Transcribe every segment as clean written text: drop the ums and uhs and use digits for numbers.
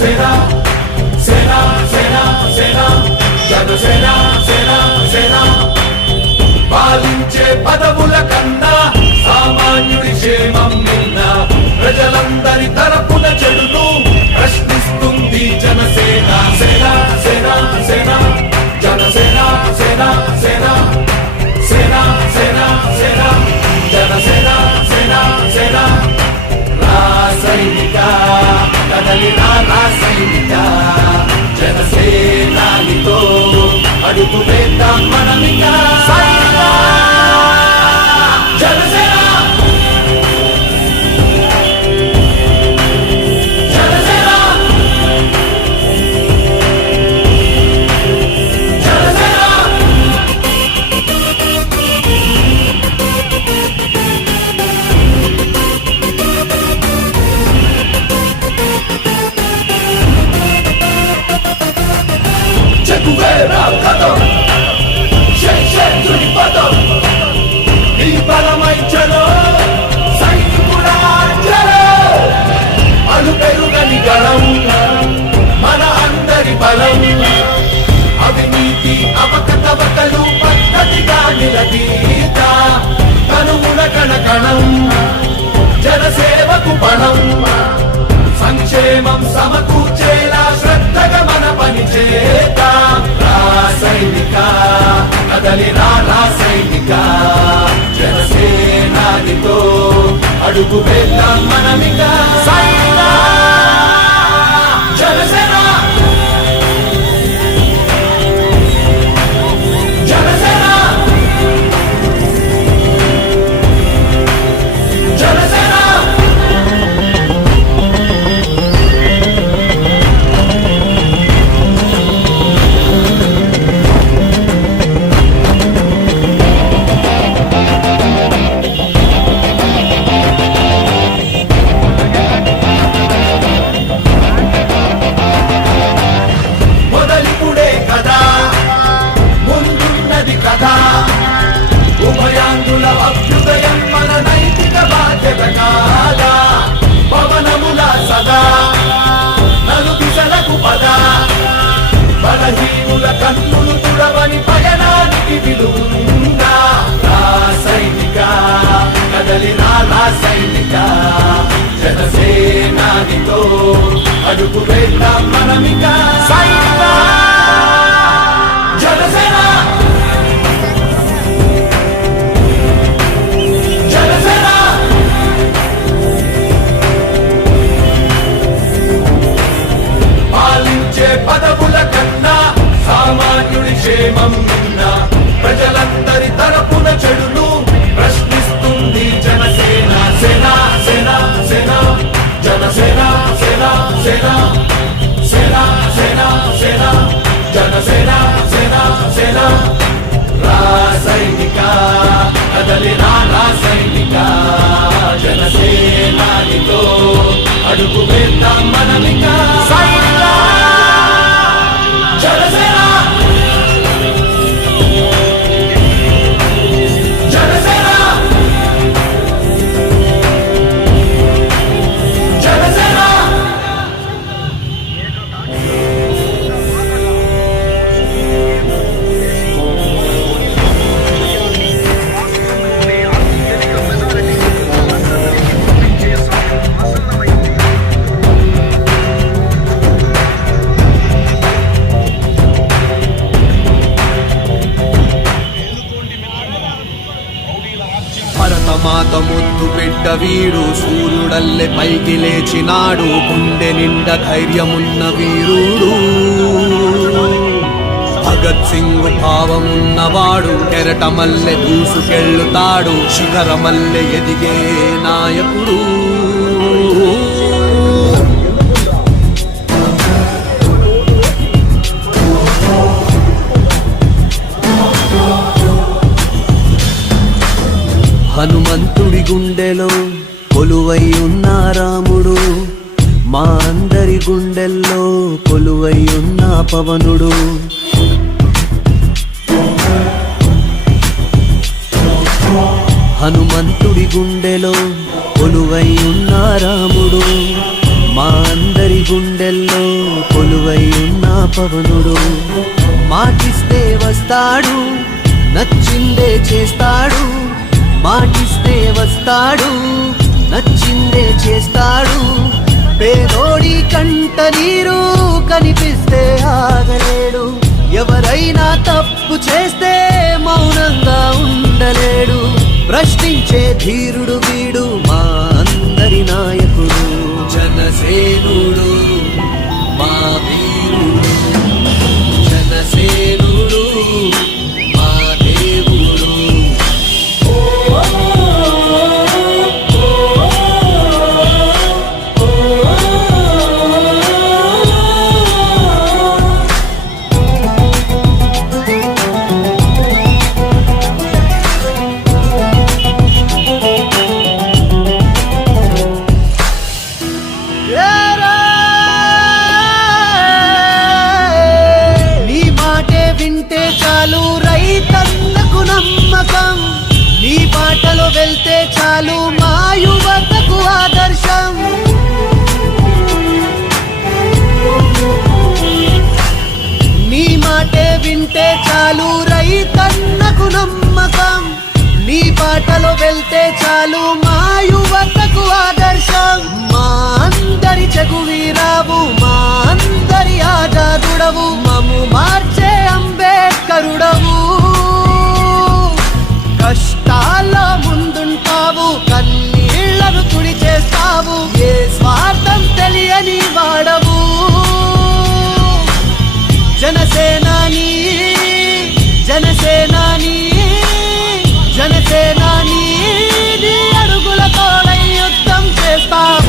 సేన సేన సేన సేన జనసేన సేన సేన పాలించే పదవుల కన్నా సామాన్యుడి క్షేమం నిన్న ప్రజలందరి తరపున చెడును ప్రశ్నిస్తుంది జనసేన సేన సేన సేన జనసేన సేన సేన సేన సేన సేన జనసేన సేన సేన రాసైనిక కదలిరా రాసైనిక జనసేనానితో అడుగు వేద్దాం మనమిక జనసేన మన అందరి బలం అవినీతి అవకతవకలు పద్ధతిగా నిలదీత కనుముల కణకణం జనసేవకు బలం సంక్షేమం సమకూర్చేలా శ్రద్ధగా మన పని చేత రాసైనిక కదలిరా రాసైనిక జనసేనానితో అడుగు వేద్దాం మనమిక జనసేన జనసేన జనసేన ఉభయాంగుల అభ్యుదయం మన నైతిక బాధ్యత కాదా పవనముల సదా నలు దిశలకు పద బలహీనుల కన్నులు తుడవని పయనానికి విలువుందా రాసైనిక కదలిరా రాసైనిక జనసేనానితో అడుగు వేద్దాం మనమిక జనసేన పదవుల కన్నా సామాన్యుడి క్షేమం నిన్న ప్రజలందరి తరపున చెడును ప్రశ్నిస్తుంది జనసేన సేన సేన సేన జనసేన సేన సేన సేన సేన సేన జనసేన సేన సేన రాసైనిక కదలిరా రాసైనిక జనసేనానితో అడుగు వేద్దాం మనమిక జనసేన జనసేన జనసేన మాత ముద్దు బిడ్డ వీడు సూర్యుడల్లె పైకి లేచినాడు గుండె నిండ ధైర్యమున్న వీరుడు భగత్ సింగ్ భావమున్నవాడు కెరటమల్లె దూసుకెళ్ళుతాడు శిఖరమల్లె ఎదిగే నాయకుడు హనుమంతుడి గుండెలో కొలువై ఉన్న రాముడు మా అందరి గుండెల్లో కొలువై ఉన్న పవనుడు హనుమంతుడి గుండెలో కొలువై ఉన్న రాముడు మా అందరి గుండెల్లో కొలువై ఉన్న పవనుడు. మాటిస్తే వస్తాడు, నచ్చిందే చేస్తాడు. మాటిస్తే వస్తాడు, నచ్చిందే చేస్తాడు. పేదోడి కంట నీరు కనిపిస్తే ఆగలేడు. ఎవరైనా తప్పు చేస్తే మౌనంగా ఉండలేడు. ప్రశ్నించే ధీరుడు వీడు, మా అందరి నాయకుడు. జనసేనుడు మా వీరుడు, జనసేనుడు మా దేవుడు. నీ మాటే వింటే చాలు రైతన్నకు నమ్మకం. నీ బాటలో వెళ్తే చాలు మా యువతకు ఆదర్శం. నీ మాటే వింటే చాలు రైతన్నకు నమ్మకం. నీ బాటలో వెళ్తే చాలు మా యువతకు ఆదర్శం. మా అందరి చగువీరావు, మా అందరి ఆజాదుడవు. మము మార్చే అంబేద్కరుడవు. కష్టాల్లో ముందుంటావు, కన్నీళ్లను తుడి చేస్తావు. ఏ స్వార్థం తెలియని వాడవు. జనసేనాని జనసేనాని జనసేనాని నీ అడుగుల తోడై యుద్ధం చేస్తాం.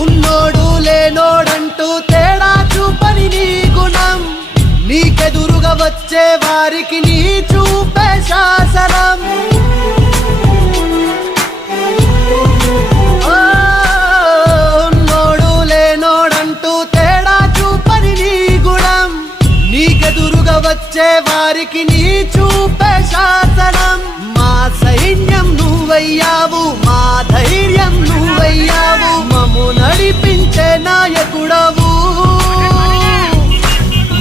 ఉన్నోడు లేనోడంటూ తేడా చూపని నీ గుణం. నీకెదురుగా వచ్చే వారికి నీ చూపే శాసనం. ఉన్నోడు లేనోడంటూ తేడా చూపని నీ గుణం. నీకెదురుగా వచ్చే వారికి నీ చూపే శాసనం. మా సైన్యం నువ్వయ్యావు, మా ధైర్యం నువ్వయ్యావు. మము నడిపించే నాయకుడవు.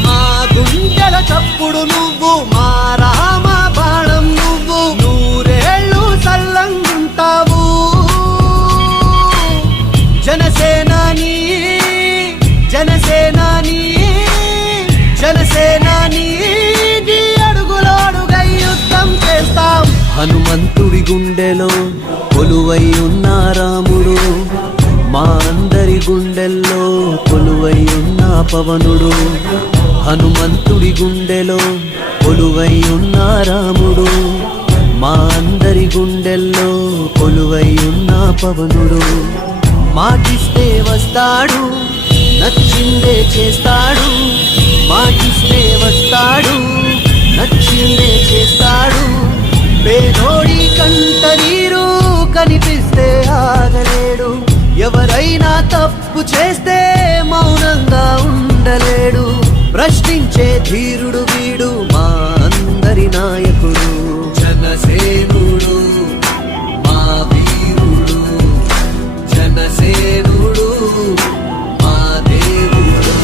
మా గుండెల చప్పుడు నువ్వు, మా రామ బాణం నువ్వు. నూరేళ్ళు సల్లంగుంటావు. జనసేనాని జనసేనాని జనసేనాని నీ అడుగులోడుగై యుద్ధం చేస్తాం. హనుమంతుడి గుండెలో కొలువై ఉన్న రాముడు. మా అందరి గుండెల్లో కొలువై ఉన్న పవనుడు. హనుమంతుడి గుండెలో కొలువై ఉన్న రాముడు. మా అందరి గుండెల్లో కొలువై ఉన్న పవనుడు. మాటిస్తే వస్తాడు, నచ్చిందే చేస్తాడు. మాటిస్తే వస్తాడు, నచ్చిందే చేస్తాడు. పేదోడి కంట నీరు కనిపిస్తే ఆగలేడు. ఎవరైనా తప్పు చేస్తే మౌనంగా ఉండలేడు. ప్రశ్నించే ధీరుడు వీడు, మా అందరి నాయకుడు. జనసేనుడు మా వీరుడు, జనసేనుడు మా దేవుడు.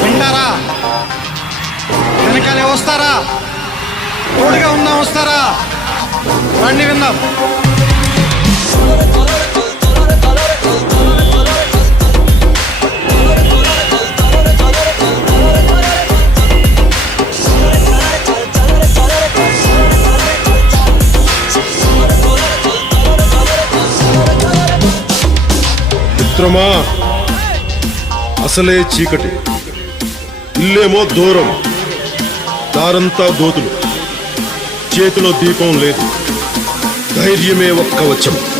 వింటారా? వెనకాలే వస్తారా? తోడుగా ఉన్నా వస్తారా? రండి విందాం. మిత్రమా, అసలే చీకటి, ఇల్లేమో దూరం, దారంతా గోతులు, చేతిలో దీపం లేదు. ధైర్యమే ఒక్క కవచం.